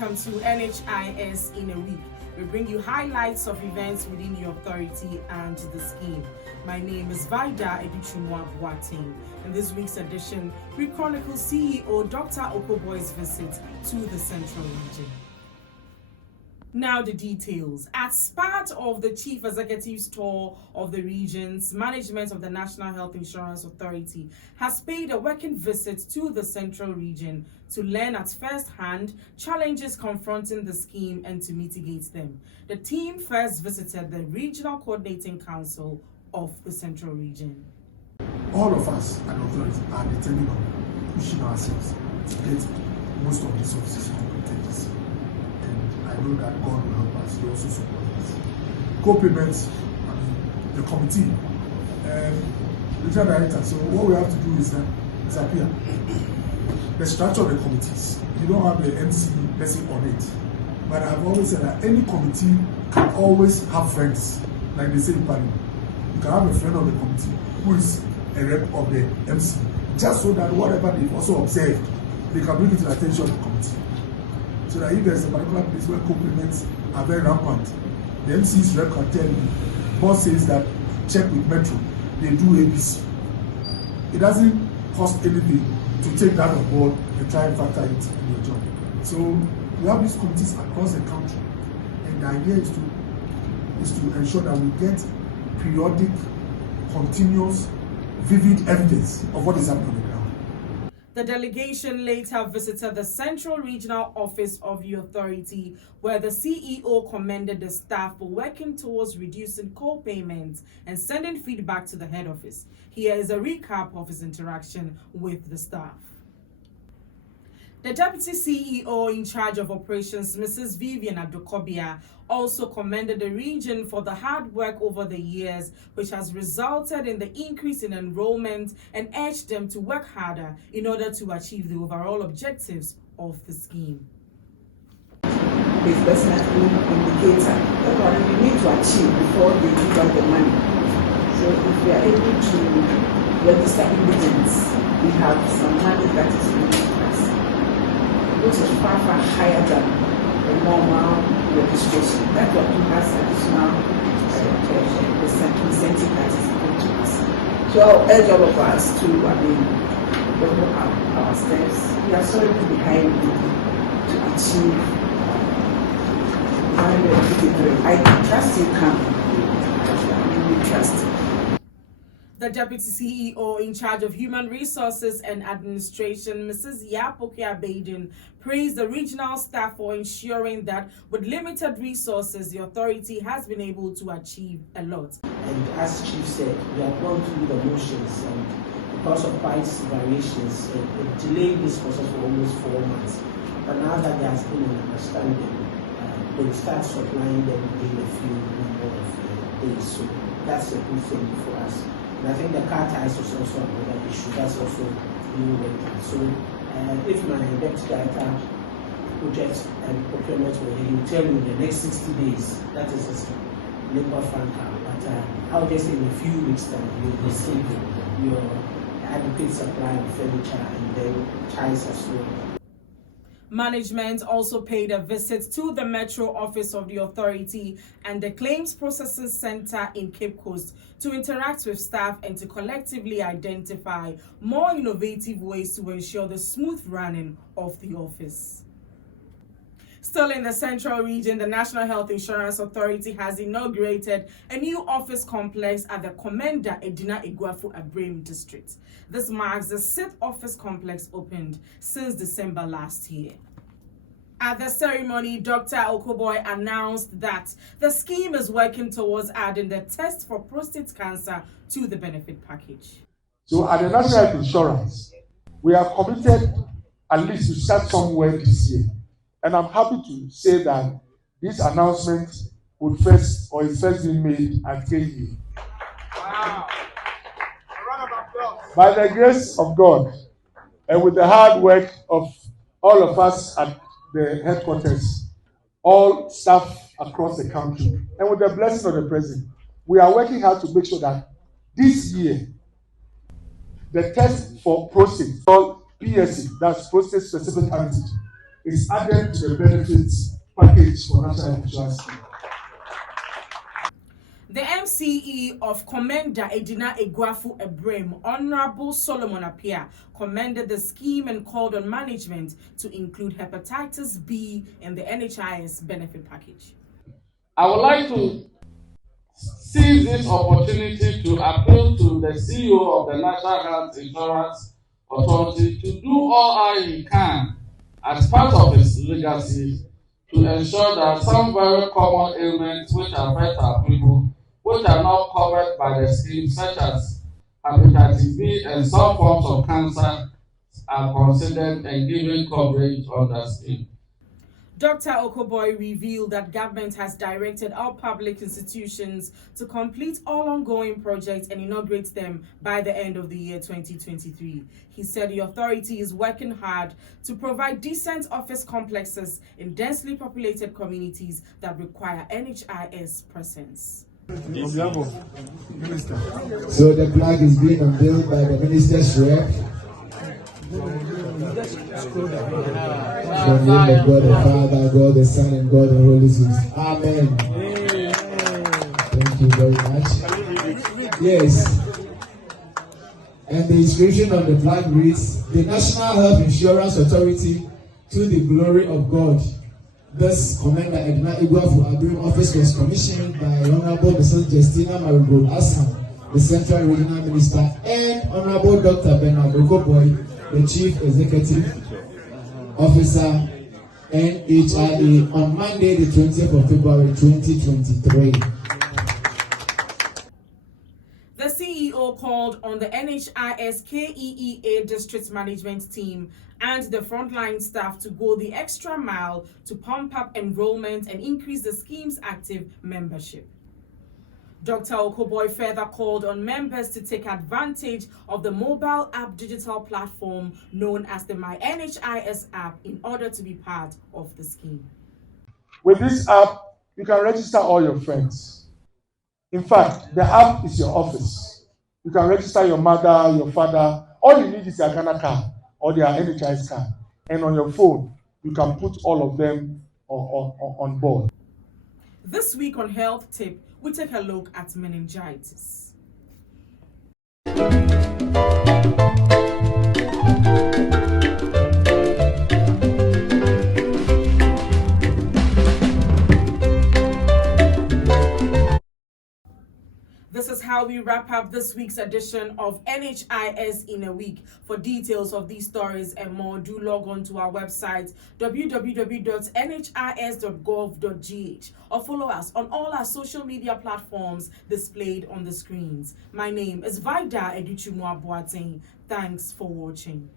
welcome to NHIS in a week. We bring you highlights of events within the authority and the scheme. My name is Vida Edichumwa Boateng. In this week's edition, we chronicle CEO Dr. Okoboy's visit to the Central Region. Now the details. As part of the Chief Executive's tour of the regions, management of the National Health Insurance Authority has paid a working visit to the Central Region to learn at first hand challenges confronting the scheme and to mitigate them. The team first visited the Regional Coordinating Council of the Central Region. All of us at the authority are determined on pushing ourselves to get most of these offices completed. I know that God will help us. He also support us. Co-payments, the committee, regional director. So what we have to do is disappear. The structure of the committees. You don't have the MC person on it. But I've always said that any committee can always have friends, like they say in Bali. You can have a friend of the committee who is a rep of the MC, just so that whatever they've also observed, they can bring it to the attention of the committee. So that if there's a particular place where co-payments are very rampant, the MC's rep can tell me, boss says that check with Metro, they do ABC. It doesn't cost anything to take that on board and try and factor it in your job. So we have these committees across the country, and the idea is to ensure that we get periodic, continuous, vivid evidence of what is happening on the ground. The delegation later visited the Central Regional Office of the Authority, where the CEO commended the staff for working towards reducing co-payments and sending feedback to the head office. Here is a recap of his interaction with the staff. The Deputy CEO in charge of operations, Mrs. Vivian Adokobia, also commended the region for the hard work over the years, which has resulted in the increase in enrollment, and urged them to work harder in order to achieve the overall objectives of the scheme. It's definitely an indicator of what we need to achieve before they give us the money. So if we are able to register indigents, we have some money that is going to us, which is far higher than the normal registration. That's what gives us additional incentive that is given to us. So I'll urge all of us to, double up our steps. We are sorry to be behind to achieve 153. I trust you can. We trust. The Deputy CEO in charge of Human Resources and Administration, Mrs. Yapokia Baden, praised the regional staff for ensuring that with limited resources, the authority has been able to achieve a lot. And as Chief said, we are going through the motions, and because of price variations, it delayed this process for almost 4 months. But now that there has been an understanding, they will start supplying them within a few number of days. So that's a good thing for us. And I think the car ties is also another issue that's also being worked on. So if my deputy director projects and procurement will, he will tell me in the next 60 days, that is his labor franca. But I'll just say in a few weeks time, you will receive your adequate supply of furniture and then ties as well. Management also paid a visit to the Metro office of the authority and the Claims Processing Center in Cape Coast to interact with staff and to collectively identify more innovative ways to ensure the smooth running of the office. Still in the Central Region, the National Health Insurance Authority has inaugurated a new office complex at the Commander Edina Iguafu Abrem district. This marks the 6th office complex opened since December last year. At the ceremony, Dr. Okoboy announced that the scheme is working towards adding the test for prostate cancer to the benefit package. So at the National Health Insurance, we are committed at least to start somewhere this year. And I'm happy to say that this announcement is first being made at KU. Wow. A round of applause. By the grace of God and with the hard work of all of us at the headquarters, all staff across the country, and with the blessing of the President, we are working hard to make sure that this year, the test for prostate, called PSA, that's prostate specific antigen, is added to the benefits package for national health insurance scheme. The MCE of Commander Edina Egwafu Ebrem, Honorable Solomon Apia, commended the scheme and called on management to include hepatitis B in the NHIS benefit package. I would like to seize this opportunity to appeal to the CEO of the National Health Insurance Authority to do all he can as part of his legacy to ensure that some very common ailments which affect our people, which are not covered by the scheme, such as hepatitis B and some forms of cancer, are considered and given coverage on the scheme. Dr. Okoboy revealed that government has directed all public institutions to complete all ongoing projects and inaugurate them by the end of the year 2023. He said the authority is working hard to provide decent office complexes in densely populated communities that require NHIS presence. So the flag is being unveiled by the minister's rep. In the name of God the Father, God the Son, and God the Holy Spirit. Amen. Thank you very much. Yes. And the inscription on the flag reads, "The National Health Insurance Authority, to the glory of God." This Commander Edna Egwafu Ebrem office was commissioned by Honorable Mrs. Justina Marigold Assam, the Central Regional Minister, and Honorable Dr. Bernard Okoboy, the Chief Executive Officer, NHIA, on Monday, the 20th of February, 2023. The CEO called on the NHIS KEEA district management team and the frontline staff to go the extra mile to pump up enrollment and increase the scheme's active membership. Dr. Okoboy further called on members to take advantage of the mobile app digital platform known as the My NHIS app in order to be part of the scheme. With this app, you can register all your friends. In fact, the app is your office. You can register your mother, your father. All you need is your Ghana card or their NHIS card. And on your phone, you can put all of them on board. This week on Health Tip, we take a look at meningitis. This is how we wrap up this week's edition of NHIS in a Week. For details of these stories and more, do log on to our website www.nhis.gov.gh or follow us on all our social media platforms displayed on the screens. My name is Vida Educhumwa Boateng. Thanks for watching.